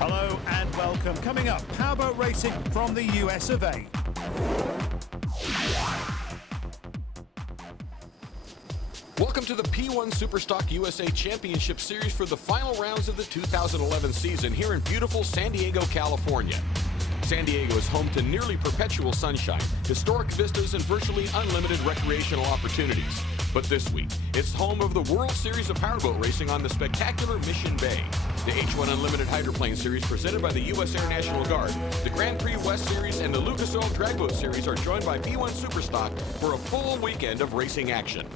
Hello and welcome. Coming up, powerboat racing from the US of A. Welcome to the P1 SuperStock USA Championship Series for the final rounds of the 2011 season here in beautiful San Diego, California. San Diego is home to nearly perpetual sunshine, historic vistas, and virtually unlimited recreational opportunities. But this week, it's home of the World Series of Powerboat Racing on the spectacular Mission Bay. The H1 Unlimited Hydroplane Series presented by the U.S. Air National Guard, the Grand Prix West Series, and the Lucas Oil Dragboat Series are joined by P1 SuperStock for a full weekend of racing action.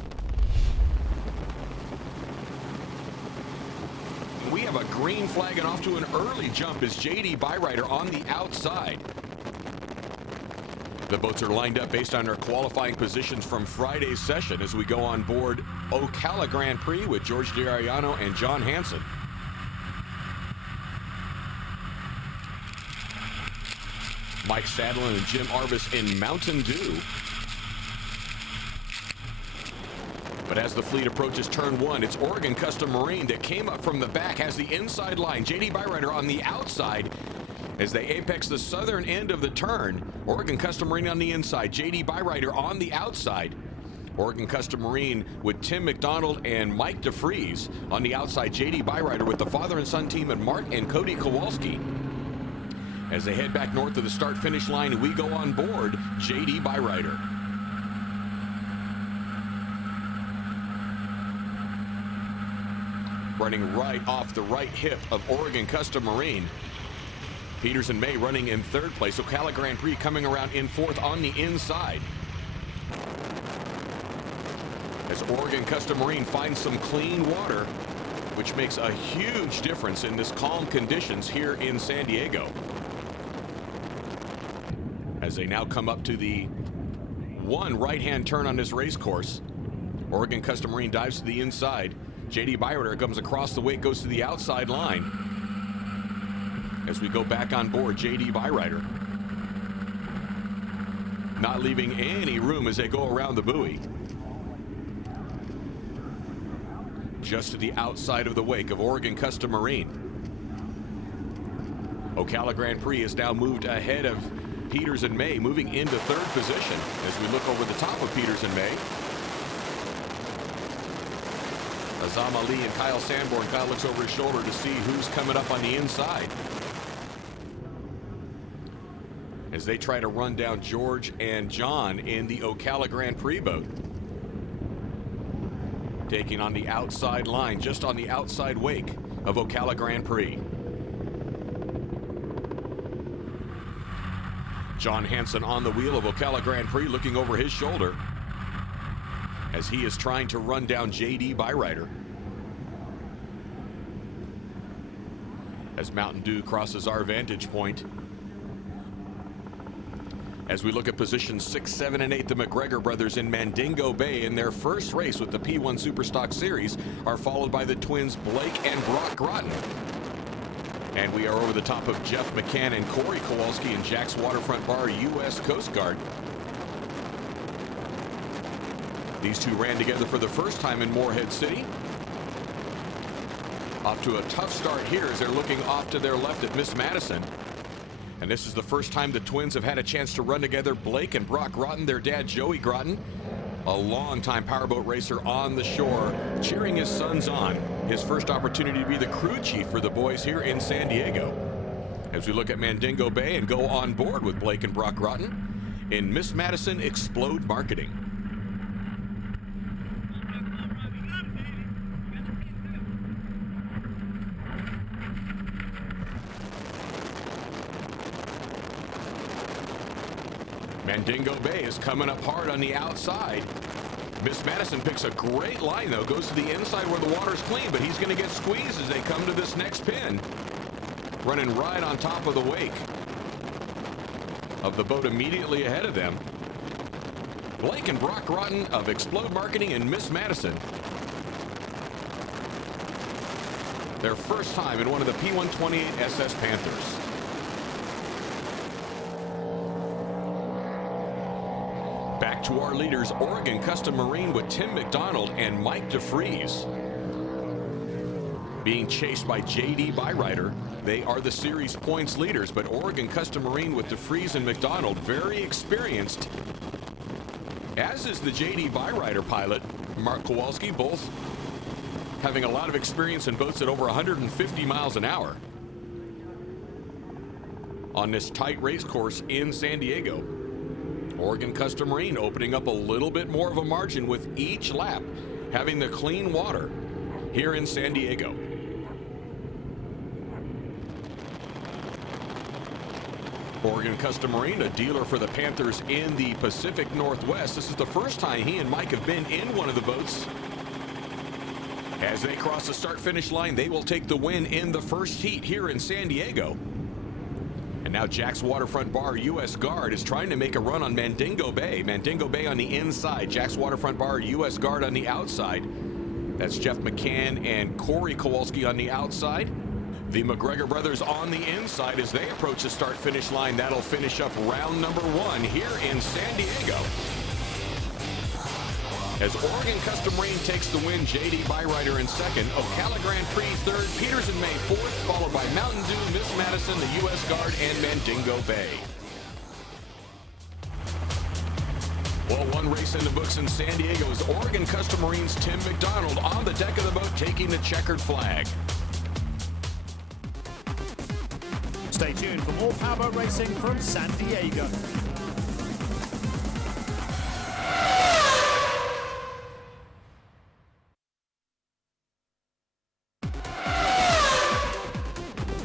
We have a green flag and off to an early jump as JD Byrider on the outside. The boats are lined up based on their qualifying positions from Friday's session as we go on board Ocala Grand Prix with George DiAriano and John Hansen. Mike Sadlin and Jim Arvis in Mountain Dew. But as the fleet approaches turn one, it's Oregon Custom Marine that came up from the back, has the inside line. JD Byrider on the outside as they apex the southern end of the turn. Oregon Custom Marine on the inside, JD Byrider on the outside. Oregon Custom Marine with Tim McDonald and Mike DeFries on the outside. JD Byrider with the father and son team of Mark and Cody Kowalski. As they head back north of the start-finish line, we go on board JD Byrider. Running right off the right hip of Oregon Custom Marine. Peters and May running in third place. Ocala Grand Prix coming around in fourth on the inside. As Oregon Custom Marine finds some clean water, which makes a huge difference in this calm conditions here in San Diego. As they now come up to the one right-hand turn on this race course, Oregon Custom Marine dives to the inside. JD Byrider comes across the wake, goes to the outside line. As we go back on board, JD Byrider. Not leaving any room as they go around the buoy. Just to the outside of the wake of Oregon Custom Marine. Ocala Grand Prix is now moved ahead of Peters and May, moving into third position as we look over the top of Peters and May. Azam Ali and Kyle Sanborn. Kyle looks over his shoulder to see who's coming up on the inside as they try to run down George and John in the Ocala Grand Prix boat. Taking on the outside line, just on the outside wake of Ocala Grand Prix. John Hansen on the wheel of Ocala Grand Prix, looking over his shoulder as he is trying to run down JD Byrider. As Mountain Dew crosses our vantage point. As we look at positions 6, 7, and 8, the McGregor brothers in Mandingo Bay in their first race with the P1 SuperStock Series are followed by the twins Blake and Brock Groton. And we are over the top of Jeff McCann and Corey Kowalski in Jack's Waterfront Bar, U.S. Coast Guard. These two ran together for the first time in Morehead City. Off to a tough start here as they're looking off to their left at Miss Madison. And this is the first time the twins have had a chance to run together. Blake and Brock Groton, their dad Joey Groton, a longtime powerboat racer on the shore, cheering his sons on. His first opportunity to be the crew chief for the boys here in San Diego. As we look at Mandingo Bay and go on board with Blake and Brock Groton in Miss Madison Explode Marketing. Mandingo Bay is coming up hard on the outside. Miss Madison picks a great line, though. Goes to the inside where the water's clean, but he's going to get squeezed as they come to this next pin. Running right on top of the wake of the boat immediately ahead of them. Blake and Brock Groton of Explode Marketing and Miss Madison. Their first time in one of the P128 SS Panthers. Back to our leaders, Oregon Custom Marine with Tim McDonald and Mike DeFries. being chased by J.D. Byrider. They are the series points leaders, but Oregon Custom Marine with DeFries and McDonald, very experienced, as is the J.D. Byrider pilot, Mark Kowalski, both having a lot of experience in boats at over 150 miles an hour on this tight race course in San Diego. Oregon Custom Marine opening up a little bit more of a margin with each lap, having the clean water here in San Diego. Oregon Custom Marine, a dealer for the Panthers in the Pacific Northwest. This is the first time he and Mike have been in one of the boats. As they cross the start-finish line, they will take the win in the first heat here in San Diego. And now Jack's Waterfront Bar U.S. Guard is trying to make a run on Mandingo Bay. Mandingo Bay on the inside, Jack's Waterfront Bar U.S. Guard on the outside. That's Jeff McCann and Corey Kowalski on the outside. The McGregor brothers on the inside as they approach the start-finish line. That'll finish up round number 1 here in San Diego. As Oregon Custom Marine takes the win, J.D. Byrider in second, Ocala Grand Prix third, Peters and May fourth, followed by Mountain Dew, Miss Madison, the U.S. Guard, and Mandingo Bay. Well, one race in the books in San Diego is Oregon Custom Marine's Tim McDonald on the deck of the boat taking the checkered flag. Stay tuned for more powerboat racing from San Diego.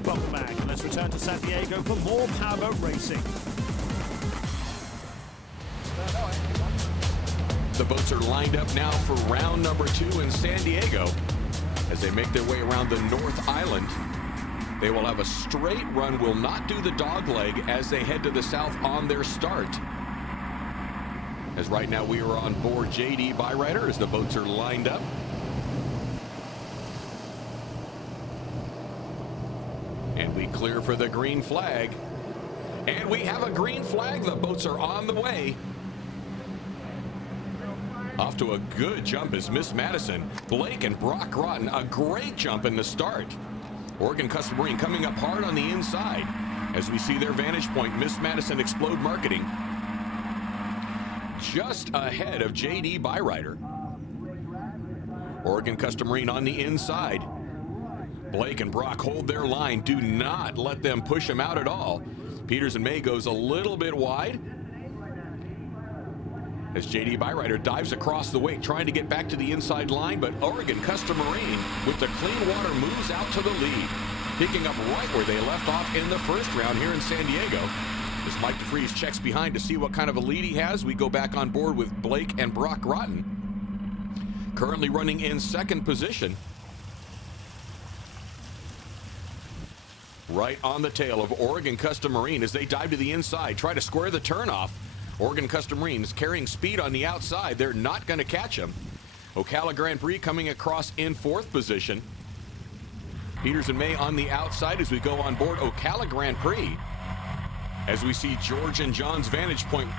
Welcome back, and let's return to San Diego for more powerboat racing. The boats are lined up now for round number 2 in San Diego as they make their way around the North Island. They will have a straight run, will not do the dog leg as they head to the south on their start. As right now we are on board J.D. Byrider as the boats are lined up. And we clear for the green flag. And we have a green flag. The boats are on the way. Off to a good jump is Miss Madison. Blake and Brock Groton, a great jump in the start. Oregon Custom Marine coming up hard on the inside. As we see their vantage point, Miss Madison Explode Marketing just ahead of J.D. Byrider. Oregon Custom Marine on the inside. Blake and Brock hold their line. Do not let them push them out at all. Peters and May goes a little bit wide as J.D. Byrider dives across the wake, trying to get back to the inside line, but Oregon Custom Marine with the clean water moves out to the lead, picking up right where they left off in the first round here in San Diego. As Mike DeFries checks behind to see what kind of a lead he has, we go back on board with Blake and Brock Groton, currently running in second position. Right on the tail of Oregon Custom Marine as they dive to the inside, try to square the turnoff. Oregon Custom Marine is carrying speed on the outside. They're not going to catch him. Ocala Grand Prix coming across in fourth position. Peters and May on the outside as we go on board Ocala Grand Prix. As we see George and John's vantage point.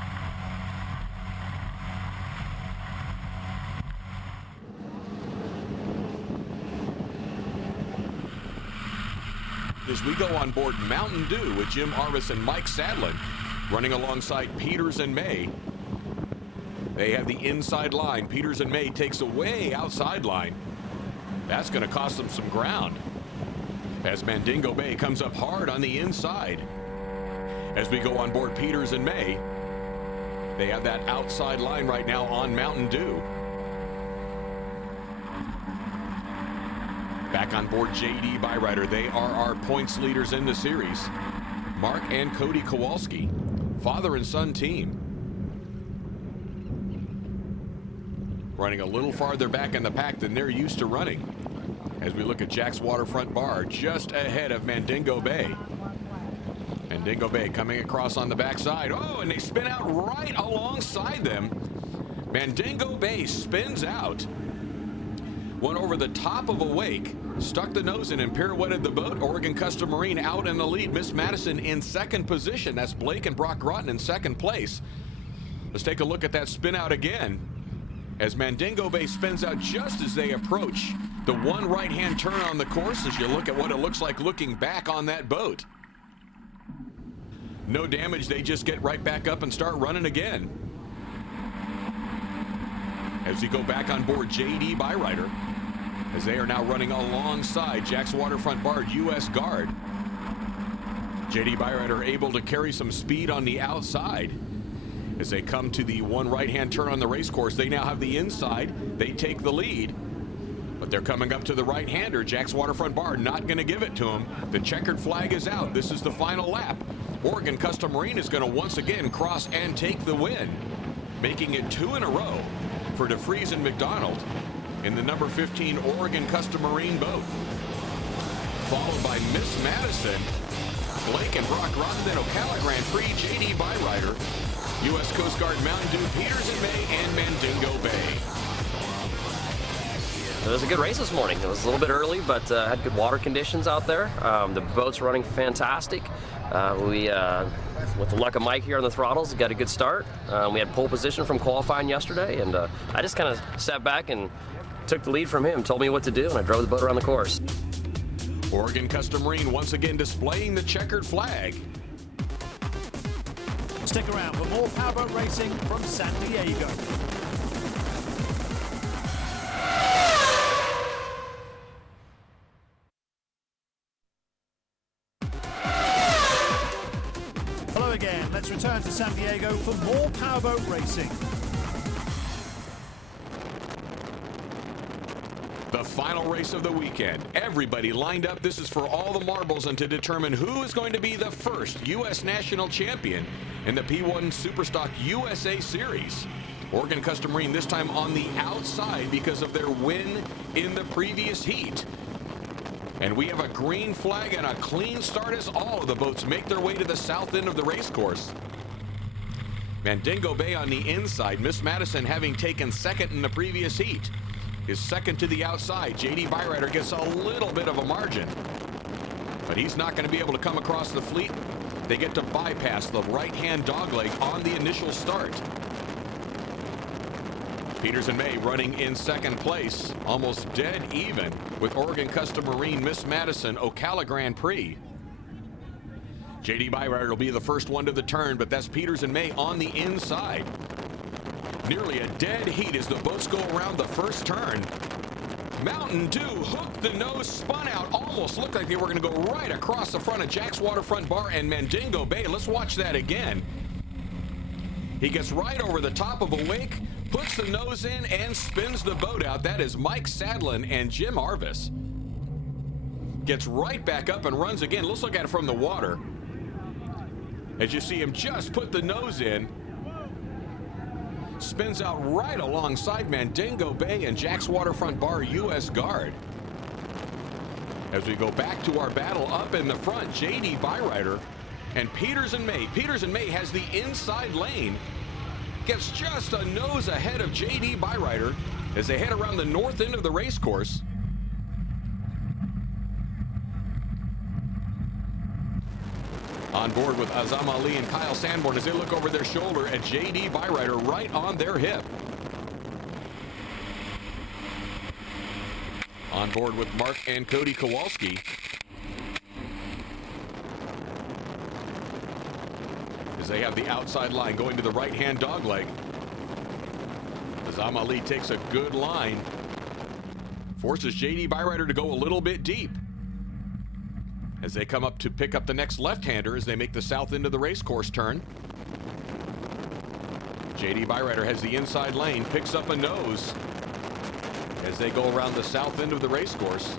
As we go on board Mountain Dew with Jim Arvis and Mike Sadlin, running alongside Peters and May. They have the inside line. Peters and May takes a way outside line. That's going to cost them some ground as Mandingo Bay comes up hard on the inside. As we go on board Peters and May, they have that outside line right now on Mountain Dew. Back on board J.D. Byrider. They are our points leaders in the series. Mark and Cody Kowalski, father and son team. Running a little farther back in the pack than they're used to running. As we look at Jack's Waterfront Bar just ahead of Mandingo Bay. Mandingo Bay coming across on the backside. Oh, and they spin out right alongside them. Mandingo Bay spins out. Went over the top of a wake, stuck the nose in and pirouetted the boat. Oregon Custom Marine out in the lead. Miss Madison in second position. That's Blake and Brock Groton in second place. Let's take a look at that spin out again. as Mandingo Bay spins out just as they approach the one right-hand turn on the course as you look at what it looks like looking back on that boat. No damage, they just get right back up and start running again. As we go back on board J.D. Byrider, as they are now running alongside Jack's Waterfront Bar U.S. Guard. J.D. Byrider able to carry some speed on the outside. As they come to the one right-hand turn on the race course, they now have the inside. They take the lead. But they're coming up to the right-hander. Jack's Waterfront Bar not going to give it to him. The checkered flag is out. This is the final lap. Oregon Custom Marine is going to once again cross and take the win, making it 2 in a row for DeFries and McDonald in the number 15 Oregon Custom Marine boat. Followed by Miss Madison, Blake and Brock Rotten, then Ocala Grand Prix, J.D. Byrider, U.S. Coast Guard Mountain Dew, Peters and May, and Mandingo Bay. It was a good race this morning. It was a little bit early, but had good water conditions out there. The boat's running fantastic. With the luck of Mike here on the throttles, got a good start. We had pole position from qualifying yesterday, and I just kind of sat back and took the lead from him, told me what to do, and I drove the boat around the course. Oregon Custom Marine once again displaying the checkered flag. Stick around for more powerboat racing from San Diego. Hello again. Let's return to San Diego for more powerboat racing. The final race of the weekend. Everybody lined up. This is for all the marbles and to determine who is going to be the first U.S. national champion in the P1 SuperStock USA Series. Oregon Custom Marine this time on the outside because of their win in the previous heat. And we have a green flag and a clean start as all of the boats make their way to the south end of the race course. Mandingo Bay on the inside. Miss Madison having taken second in the previous heat is second to the outside. J.D. Byrider gets a little bit of a margin, but he's not going to be able to come across the fleet. They get to bypass the right-hand dogleg on the initial start. Peters and May running in second place, almost dead even with Oregon Custom Marine, Miss Madison, Ocala Grand Prix. J.D. Byrider will be the first one to the turn, but that's Peters and May on the inside. Nearly a dead heat as the boats go around the first turn. Mountain Dew hooked the nose, spun out, almost looked like they were going to go right across the front of Jack's Waterfront Bar and Mandingo Bay. Let's watch that again. He gets right over the top of a wake, puts the nose in, and spins the boat out. That is Mike Sadlin and Jim Arvis. Gets right back up and runs again. Let's look at it from the water. As you see him just put the nose in, spins out right alongside Mandingo Bay and Jack's Waterfront Bar U.S. Guard. As we go back to our battle up in the front, J.D. Byrider and Peters and May. Peters and May has the inside lane. Gets just a nose ahead of J.D. Byrider as they head around the north end of the race course. On board with Azam Ali and Kyle Sanborn as they look over their shoulder at J.D. Byrider right on their hip. On board with Mark and Cody Kowalski. As they have the outside line going to the right-hand dogleg. Azam Ali takes a good line. Forces J.D. Byrider to go a little bit deep as they come up to pick up the next left-hander as they make the south end of the race course turn. J.D. Byrider has the inside lane, picks up a nose as they go around the south end of the race course,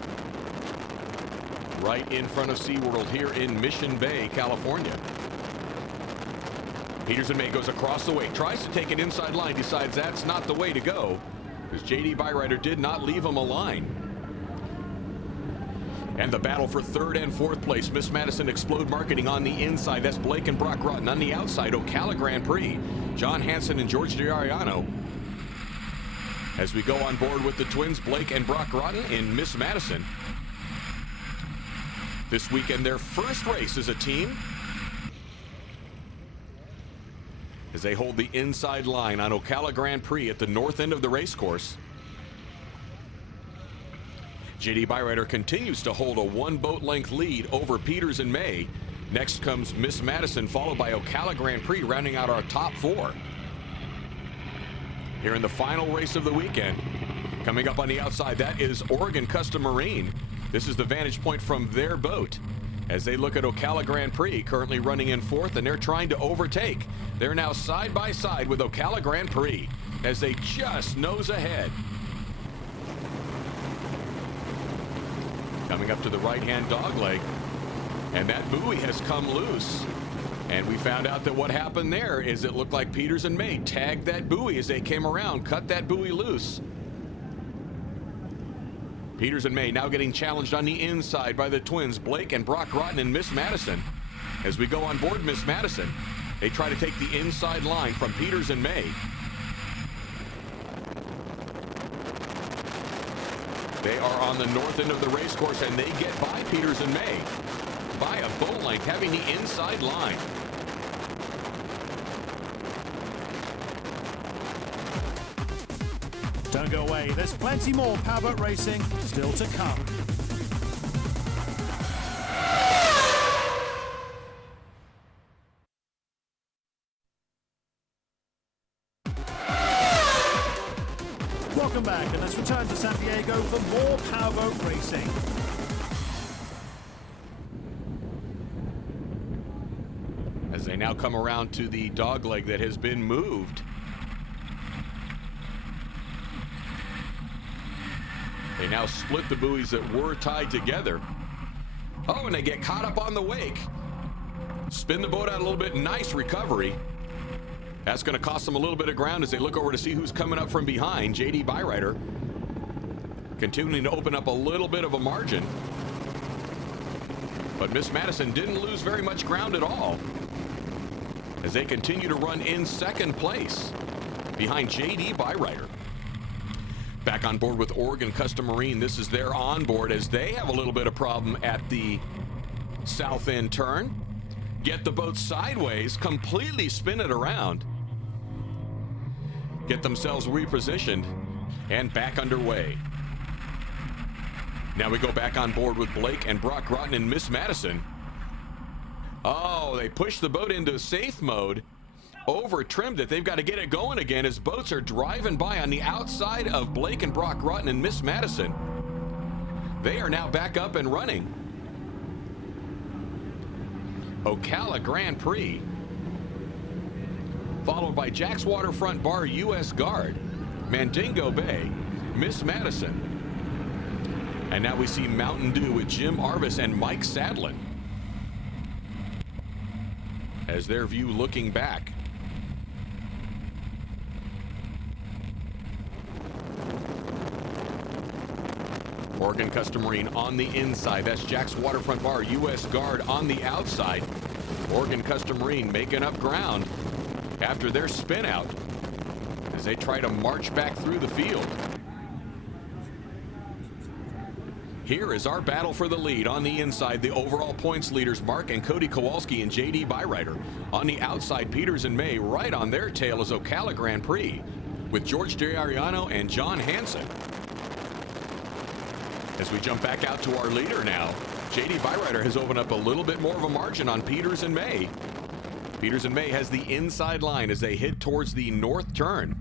right in front of SeaWorld here in Mission Bay, California. Peters and May goes across the wake, tries to take an inside line, decides that's not the way to go because J.D. Byrider did not leave him a line. And the battle for third and fourth place. Miss Madison Explode Marketing on the inside. That's Blake and Brock Rotten. On the outside, Ocala Grand Prix, John Hansen and George DiAriano. As we go on board with the twins, Blake and Brock Rotten in Miss Madison. This weekend, their first race as a team. as they hold the inside line on Ocala Grand Prix at the north end of the racecourse. JD Byrider continues to hold a 1 boat length lead over Peters and May. Next comes Miss Madison, followed by Ocala Grand Prix, rounding out our top 4. Here in the final race of the weekend, coming up on the outside, that is Oregon Custom Marine. This is the vantage point from their boat as they look at Ocala Grand Prix, currently running in 4th, and they're trying to overtake. They're now side by side with Ocala Grand Prix as they just nose ahead. Coming up to the right-hand dogleg, and that buoy has come loose. And we found out that what happened there is it looked like Peters and May tagged that buoy as they came around, cut that buoy loose. Peters and May now getting challenged on the inside by the twins, Blake and Brock Rotten and Miss Madison. As we go on board Miss Madison, they try to take the inside line from Peters and May. They are on the north end of the racecourse, and they get by Peters and May by a boat length, having the inside line. Don't go away, there's plenty more powerboat racing still to come. Welcome back, and let's return to San Diego for more powerboat racing. As they now come around to the dogleg that has been moved. They now split the buoys that were tied together. Oh, and they get caught up on the wake. Spin the boat out a little bit. Nice recovery. That's going to cost them a little bit of ground as they look over to see who's coming up from behind. JD Byrider continuing to open up a little bit of a margin. But Miss Madison didn't lose very much ground at all as they continue to run in 2nd place behind JD Byrider. Back on board with Oregon Custom Marine. This is their onboard as they have a little bit of problem at the south end turn. Get the boat sideways, completely spin it around. Get themselves repositioned and back underway. Now we go back on board with Blake and Brock Rotten and Miss Madison. Oh, they push the boat into safe mode. Over trimmed it. They've got to get it going again as boats are driving by on the outside of Blake and Brock Rotten and Miss Madison. They are now back up and running. Ocala Grand Prix, followed by Jack's Waterfront Bar U.S. Guard, Mandingo Bay, Miss Madison. And now we see Mountain Dew with Jim Arvis and Mike Sadlin as their view looking back. Oregon Custom Marine on the inside. That's Jack's Waterfront Bar U.S. Guard on the outside. Oregon Custom Marine making up ground after their spin out as they try to march back through the field. Here is our battle for the lead. On the inside, the overall points leaders Mark and Cody Kowalski and JD Byrider. On the outside, Peters and May. Right on their tail is Ocala Grand Prix with George DeAriano and John Hansen. As we jump back out to our leader now, JD Byrider has opened up a little bit more of a margin on Peters and May. Peters and May has the inside line as they head towards the north turn.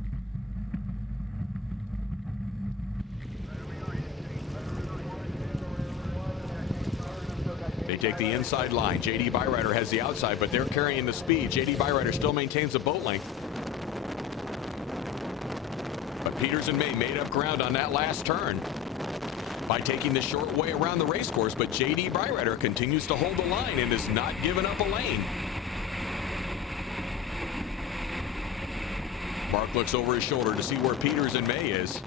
They take the inside line. JD Byrider has the outside, but they're carrying the speed. JD Byrider still maintains the boat length. But Peters and May made up ground on that last turn by taking the short way around the racecourse, but JD Byrider continues to hold the line and is not giving up a lane. Mark looks over his shoulder to see where Peters and May is,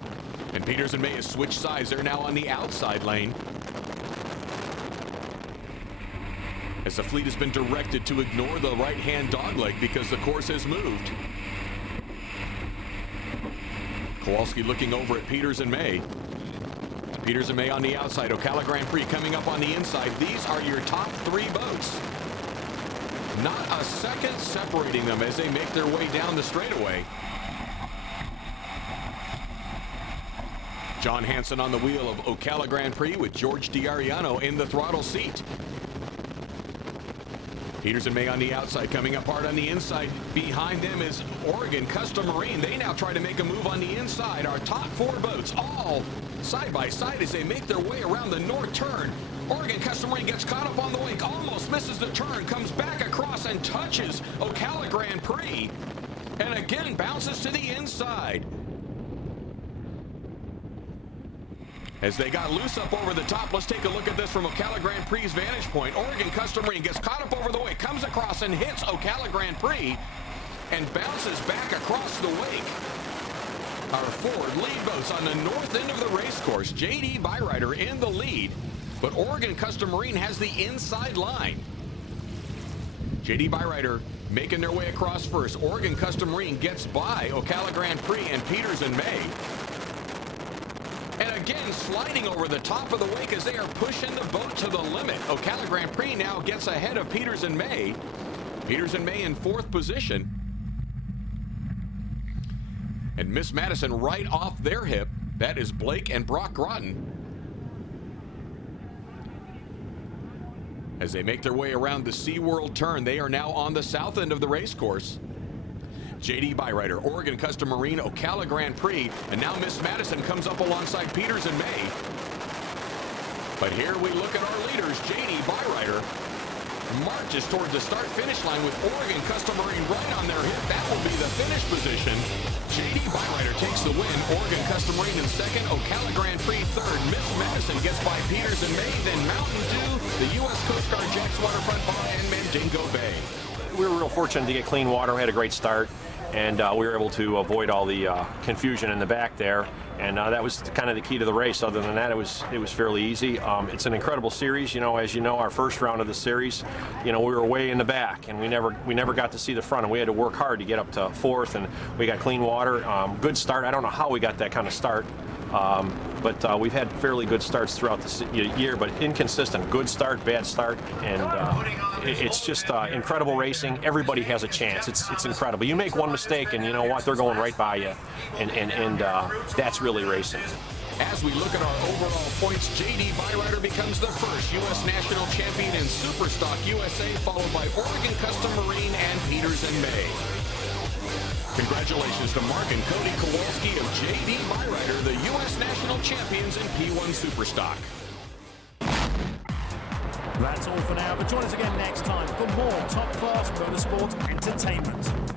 and Peters and May has switched sides. They're now on the outside lane as the fleet has been directed to ignore the right-hand dogleg because the course has moved. Kowalski looking over at Peters and May. Peters and May on the outside. Ocala Grand Prix coming up on the inside. These are your top 3 boats. Not a second separating them as they make their way down the straightaway. John Hansen on the wheel of Ocala Grand Prix with George DiAriano in the throttle seat. Peters and May on the outside, coming up hard on the inside. Behind them is Oregon Custom Marine. They now try to make a move on the inside. Our top 4 boats all side by side as they make their way around the north turn. Oregon Custom Marine gets caught up on the wake, almost misses the turn, comes back across and touches Ocala Grand Prix. And again bounces to the inside. As they got loose up over the top, let's take a look at this from Ocala Grand Prix's vantage point. Oregon Custom Marine gets caught up over the wake, comes across and hits Ocala Grand Prix, and bounces back across the wake. Our forward lead boats on the north end of the race course. J.D. Byrider in the lead, but Oregon Custom Marine has the inside line. J.D. Byrider making their way across first. Oregon Custom Marine gets by Ocala Grand Prix and Peters and May. And again, sliding over the top of the wake as they are pushing the boat to the limit. Ocala Grand Prix now gets ahead of Peters and May. Peters and May in 4th position. And Miss Madison right off their hip. That is Blake and Brock Groton. As they make their way around the SeaWorld turn, they are now on the south end of the race course. J.D. Byrider, Oregon Custom Marine, Ocala Grand Prix, and now Miss Madison comes up alongside Peters and May. But here we look at our leaders. J.D. Byrider marches toward the start-finish line with Oregon Custom Marine right on their hip. That will be the finish position. J.D. Byrider takes the win. Oregon Custom Marine in 2nd, Ocala Grand Prix 3rd. Miss Madison gets by Peters and May, then Mountain Dew, the U.S. Coast Guard Jack's Waterfront Bar, and Mandingo Bay. We were real fortunate to get clean water. We had a great start, and we were able to avoid all the confusion in the back there, and that was kind of the key to the race. Other than that, it was fairly easy. It's an incredible series. You know, as you know, our first round of the series, you know, we were way in the back, and we never got to see the front, and we had to work hard to get up to 4th, and we got clean water. Good start. I don't know how we got that kind of start. But we've had fairly good starts throughout the year, but inconsistent. Good start, bad start, and it's just incredible racing. Everybody has a chance. It's incredible. You make one mistake, and you know what? They're going right by you, and that's really racing. As we look at our overall points, J.D. Byrider becomes the first U.S. national champion in SuperStock USA, followed by Oregon Custom Marine and Peters and May. Congratulations to Mark and Cody Kowalski of J.D. Byrider, the U.S. national champions in P1 SuperStock. That's all for now, but join us again next time for more top-class motorsport entertainment.